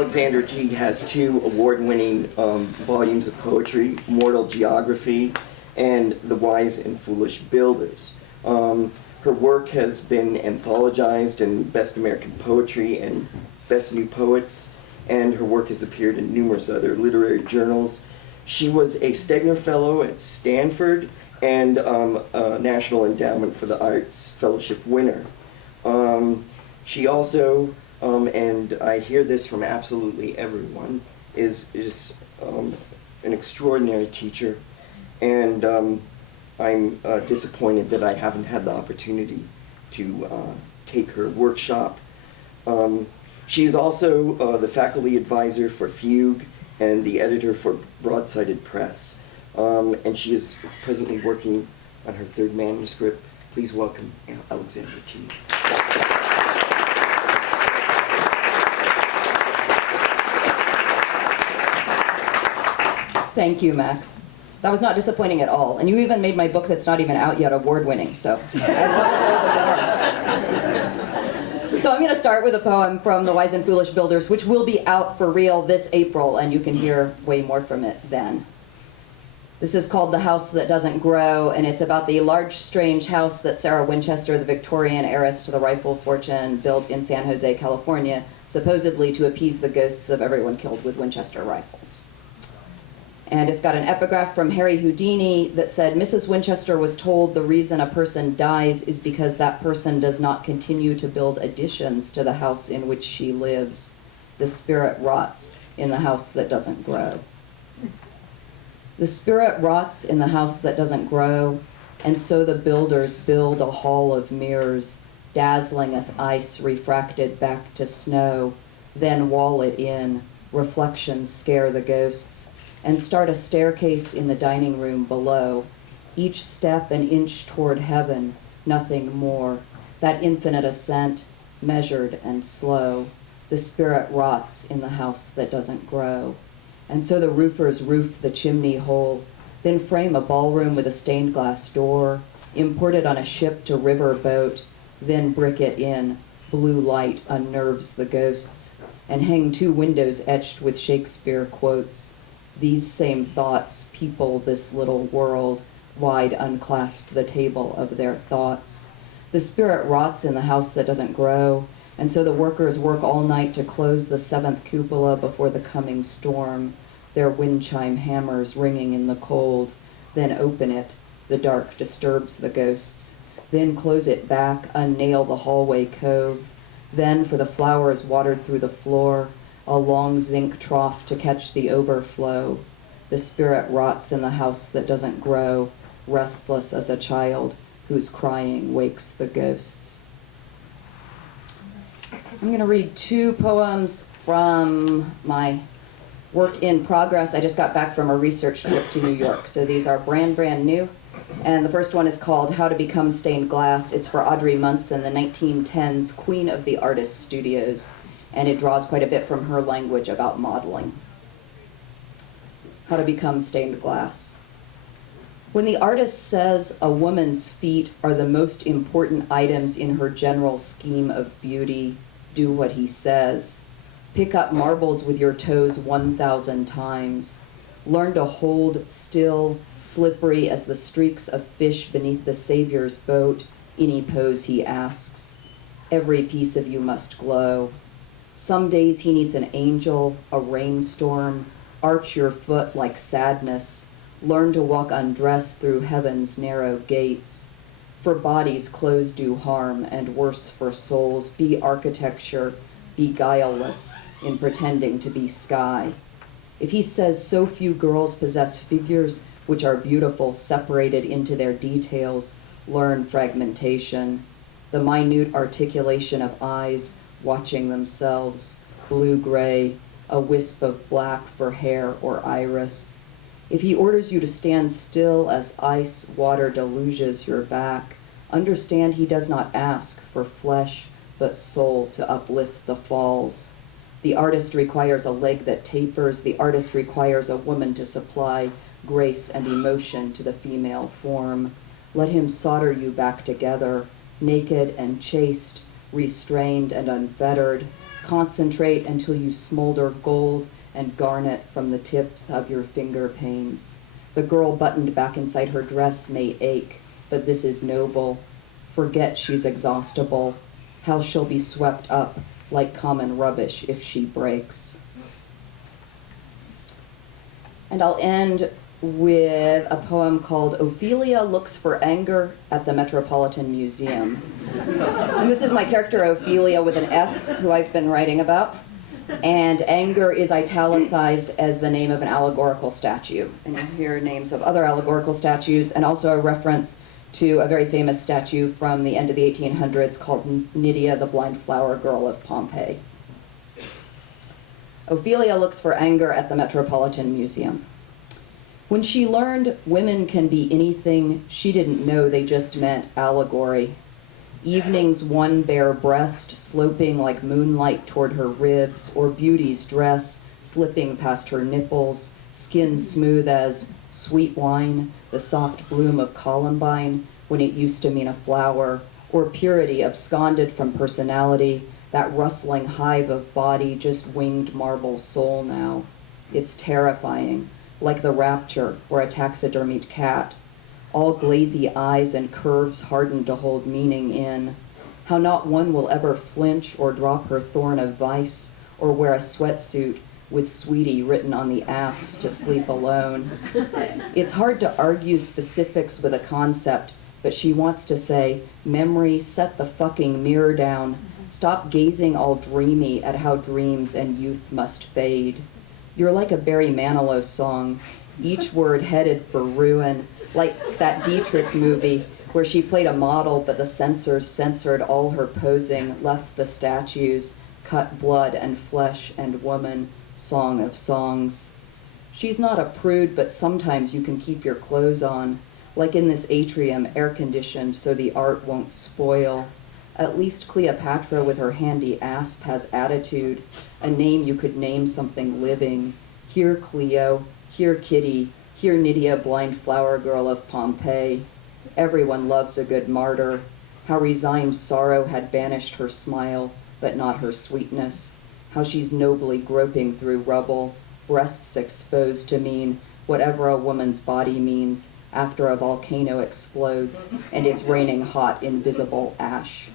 Alexandra Teague has 2 award-winning volumes of poetry, Mortal Geography and The Wise and Foolish Builders. Her work has been anthologized in Best American Poetry and Best New Poets, and her work has appeared in numerous other literary journals. She was a Stegner Fellow at Stanford and a National Endowment for the Arts Fellowship winner. She also, and I hear this from absolutely everyone, is an extraordinary teacher, and I'm disappointed that I haven't had the opportunity to take her workshop. She is also the faculty advisor for Fugue and the editor for Broadsided Press. And she is presently working on her 3rd manuscript. Please welcome Alexandra Teague. Thank you, Max. That was not disappointing at all. And you even made my book that's not even out yet award-winning, so I love it all the more. So I'm going to start with a poem from The Wise and Foolish Builders, which will be out for real this April, and you can hear way more from it then. This is called The House That Doesn't Grow, and it's about the large, strange house that Sarah Winchester, the Victorian heiress to the rifle fortune, built in San Jose, California, supposedly to appease the ghosts of everyone killed with Winchester rifles. And it's got an epigraph from Harry Houdini that said, Mrs. Winchester was told the reason a person dies is because that person does not continue to build additions to the house in which she lives. The spirit rots in the house that doesn't grow. The spirit rots in the house that doesn't grow, and so the builders build a hall of mirrors, dazzling as ice refracted back to snow, then wall it in, reflections scare the ghosts, and start a staircase in the dining room below, each step an inch toward heaven, nothing more, that infinite ascent, measured and slow. The spirit rots in the house that doesn't grow. And so the roofers roof the chimney hole, then frame a ballroom with a stained glass door, import it on a ship to river boat, then brick it in. Blue light unnerves the ghosts, and hang 2 windows etched with Shakespeare quotes. These same thoughts people this little world, wide unclasp the table of their thoughts. The spirit rots in the house that doesn't grow, and so the workers work all night to close the 7th cupola before the coming storm, their wind chime hammers ringing in the cold, then open it, the dark disturbs the ghosts, then close it back, unnail the hallway cove, then for the flowers watered through the floor, a long zinc trough to catch the overflow. The spirit rots in the house that doesn't grow, restless as a child whose crying wakes the ghosts. I'm going to read 2 poems from my work in progress. I just got back from a research trip to New York, so these are brand new. And the first one is called How to Become Stained Glass. It's for Audrey Munson, the 1910s Queen of the Artist Studios, and it draws quite a bit from her language about modeling. How to Become Stained Glass. When the artist says a woman's feet are the most important items in her general scheme of beauty, do what he says. Pick up marbles with your toes 1,000 times. Learn to hold still, slippery as the streaks of fish beneath the Savior's boat, any pose he asks. Every piece of you must glow. Some days he needs an angel, a rainstorm. Arch your foot like sadness. Learn to walk undressed through heaven's narrow gates. For bodies clothes do harm, and worse for souls. Be architecture, be guileless in pretending to be sky. If he says so few girls possess figures which are beautiful, separated into their details, learn fragmentation, the minute articulation of eyes watching themselves, blue-gray, a wisp of black for hair or iris. If he orders you to stand still as ice water deluges your back, understand he does not ask for flesh but soul to uplift the falls. The artist requires a leg that tapers. The artist requires a woman to supply grace and emotion to the female form. Let him solder you back together, naked and chaste, restrained and unfettered, Concentrate until you smolder gold and garnet from the tips of your finger pains. The girl buttoned back inside her dress may ache, but this is noble. Forget she's exhaustible. How she'll be swept up like common rubbish if she breaks. And I'll end with a poem called Ophelia Looks for Anger at the Metropolitan Museum. And this is my character Ophelia with an F, who I've been writing about. And anger is italicized as the name of an allegorical statue. And you'll hear names of other allegorical statues, and also a reference to a very famous statue from the end of the 1800s called Nydia, the Blind Flower Girl of Pompeii. Ophelia looks for anger at the Metropolitan Museum. When she learned women can be anything, she didn't know they just meant allegory. Evening's one bare breast sloping like moonlight toward her ribs, or beauty's dress slipping past her nipples, skin smooth as sweet wine, the soft bloom of columbine when it used to mean a flower, or purity absconded from personality, that rustling hive of body just winged marble soul now. It's terrifying, like the rapture or a taxidermied cat. All glazy eyes and curves hardened to hold meaning in. How not one will ever flinch or drop her thorn of vice, or wear a sweatsuit with sweetie written on the ass to sleep alone. It's hard to argue specifics with a concept, but she wants to say, memory, set the fucking mirror down. Stop gazing all dreamy at how dreams and youth must fade. You're like a Barry Manilow song, each word headed for ruin, like that Dietrich movie where she played a model but the censors censored all her posing, left the statues, cut blood and flesh and woman, song of songs. She's not a prude, but sometimes you can keep your clothes on, like in this atrium, air-conditioned so the art won't spoil. At least Cleopatra with her handy asp has attitude, a name you could name something living. Here Cleo, here Kitty, here Nydia, blind flower girl of Pompeii. Everyone loves a good martyr. How resigned sorrow had banished her smile, but not her sweetness. How she's nobly groping through rubble, breasts exposed to mean whatever a woman's body means after a volcano explodes and it's raining hot, invisible ash.